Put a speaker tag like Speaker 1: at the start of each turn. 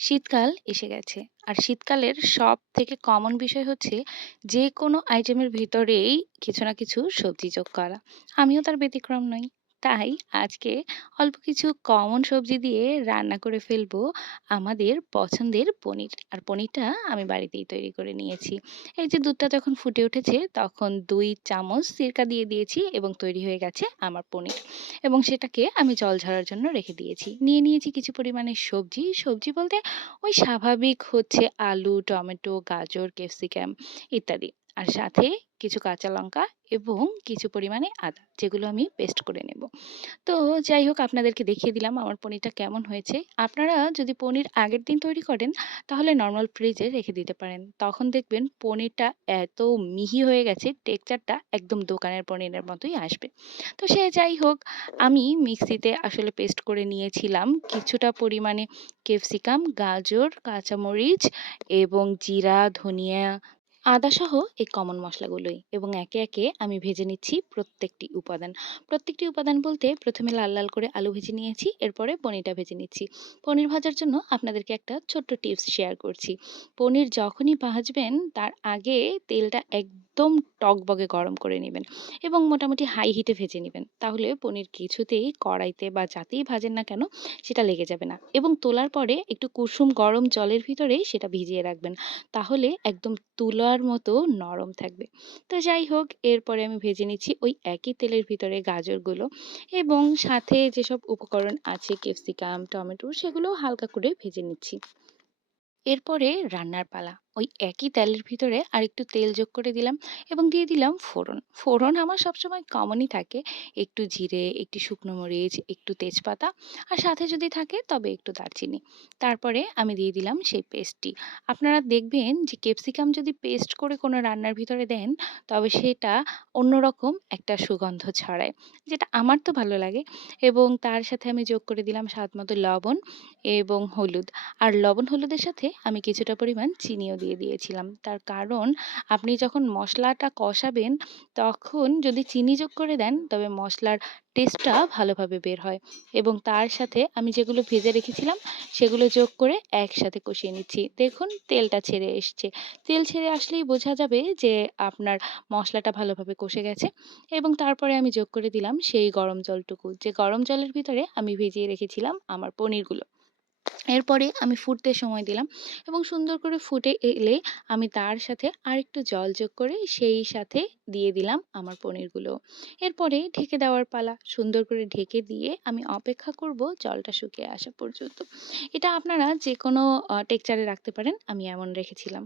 Speaker 1: শীতকাল এসে গেছে। আর শীতকালের সব থেকে কমন বিষয় হচ্ছে যে কোনো আইটেমের ভিতরেই কিছু না কিছু সবজি যোগ করা। আমিও তার ব্যতিক্রম নই। তাই আজকে অল্প কিছু কমন সবজি দিয়ে রান্না করে ফেলব আমাদের পছন্দের পনির। আর পনিরটা আমি বাড়িতেই তৈরি করে নিয়েছি। এই যে দুধটা যখন ফুটে উঠেছে তখন দুই চামচ সিরকা দিয়ে দিয়েছি এবং তৈরি হয়ে গেছে আমার পনির। এবং সেটাকে আমি জল ঝরার জন্য রেখে দিয়েছি। নিয়ে নিয়েছি কিছু পরিমাণে সবজি। সবজি বলতে ওই স্বাভাবিক হচ্ছে আলু, টমেটো, গাজর, ক্যাপসিকাম ইত্যাদি। আর সাথে কিছু কাঁচা লঙ্কা এবং কিছু পরিমাণে আদা যেগুলো আমি পেস্ট করে নেব। তো যাই হোক আপনাদেরকে দেখিয়ে দিলাম আমার পনিরটা কেমন হয়েছে। আপনারা যদি পনির আগের দিন তৈরি করেন তাহলে নর্মাল ফ্রিজে রেখে দিতে পারেন। তখন দেখবেন পনিরটা এত মিহি হয়ে গেছে টেক্সচারটা একদম দোকানের পনিরের মতোই আসবে। তো সে যাই হোক আমি মিক্সিতে আসলে পেস্ট করে নিয়েছিলাম কিছুটা পরিমাণে ক্যাপসিকাম, গাজর, কাঁচামরিচ এবং জিরা, ধনিয়া আদাসহ এই কমন মশলাগুলোই এবং একে, একে আমি ভেজে নিচ্ছি প্রত্যেকটি উপাদান। প্রত্যেকটি উপাদান বলতে প্রথমে লাল, লাল করে আলু ভেজে নিয়েছি। এরপরে পনিরটা ভেজে নিচ্ছি। পনির ভাজার জন্য আপনাদেরকে একটা ছোট্ট টিপস শেয়ার করছি। পনির যখনই ভাজবেন তার আগে তেলটা একদম টগবগে গরম করে নেবেন এবং মোটামুটি হাই হিটে ভেজে নেবেন তাহলে পনির কিছুতেই কড়াইতে বা যাতেই ভাজেন না কেন সেটা লেগে যাবে না এবং তোলার পরে একটু কুসুম গরম জলের ভিতরে সেটা ভিজিয়ে রাখবেন। তাহলে একদম তুলার মতো নরম থাকবে। তো যাই হোক এরপরে আমি ভেজে নিচ্ছি ওই একই তেলের ভিতরে গাজরগুলো এবং সাথে যেসব উপকরণ আছে ক্যাপসিকাম, টমেটো সেগুলোও হালকা করে ভেজে নিচ্ছি। এরপরে রান্নার পালা। ওই একই তেলের ভিতরে আরেকটু তেল যোগ করে দিলাম এবং দিয়ে দিলাম ফোড়ন। ফোড়ন আমার সবসময় কমনই থাকে। একটু জিরে, একটু শুকনো মরিচ, একটু তেজপাতা আর সাথে যদি থাকে তবে একটু দারচিনি। তারপরে আমি দিয়ে দিলাম সেই পেস্টটি। আপনারা দেখবেন যে ক্যাপসিকাম যদি পেস্ট করে কোনো রান্নার ভিতরে দেন তবে সেটা অন্যরকম একটা সুগন্ধ ছড়ায়। যেটা আমার তো ভালো লাগে এবং তার সাথে আমি যোগ করে দিলাম স্বাদ মতো লবণ এবং হলুদ। আর লবণ হলুদের সাথে আমি কিছুটা পরিমাণ চিনিও দিয়ে দিয়েছিলাম। তার কারণ, আপনি যখন মসলাটা কষাবেন, তখন যদি চিনি যোগ করে দেন, তবে মসলার টেস্টটা ভালোভাবে বের হয় এবং তার সাথে আমি যেগুলো ভেজে রেখেছিলাম, সেগুলো যোগ করে একসাথে কষিয়ে নিচ্ছি। দেখুন, তেলটা ছেড়ে এসছে। তেল ছেড়ে আসলেই বোঝা যাবে যে আপনার মসলাটা ভালোভাবে কষে গেছে এবং তারপরে আমি যোগ করে দিলাম সেই গরম জলটুকু যে গরম জলের ভিতরে আমি ভিজিয়ে রেখেছিলাম আমার পনিরগুলো। এরপরে আমি ফুটতে সময় দিলাম এবং সুন্দর করে ফুটে এলে আমি তার সাথে আরেকটু জল যোগ করে সেই সাথে দিয়ে দিলাম আমার পনিরগুলো। এরপরে ঢেকে দেওয়ার পালা। সুন্দর করে ঢেকে দিয়ে আমি অপেক্ষা করব জলটা শুকিয়ে আসা পর্যন্ত। এটা আপনারা যে কোনো টেক্সচারে রাখতে পারেন। আমি এমন রেখেছিলাম।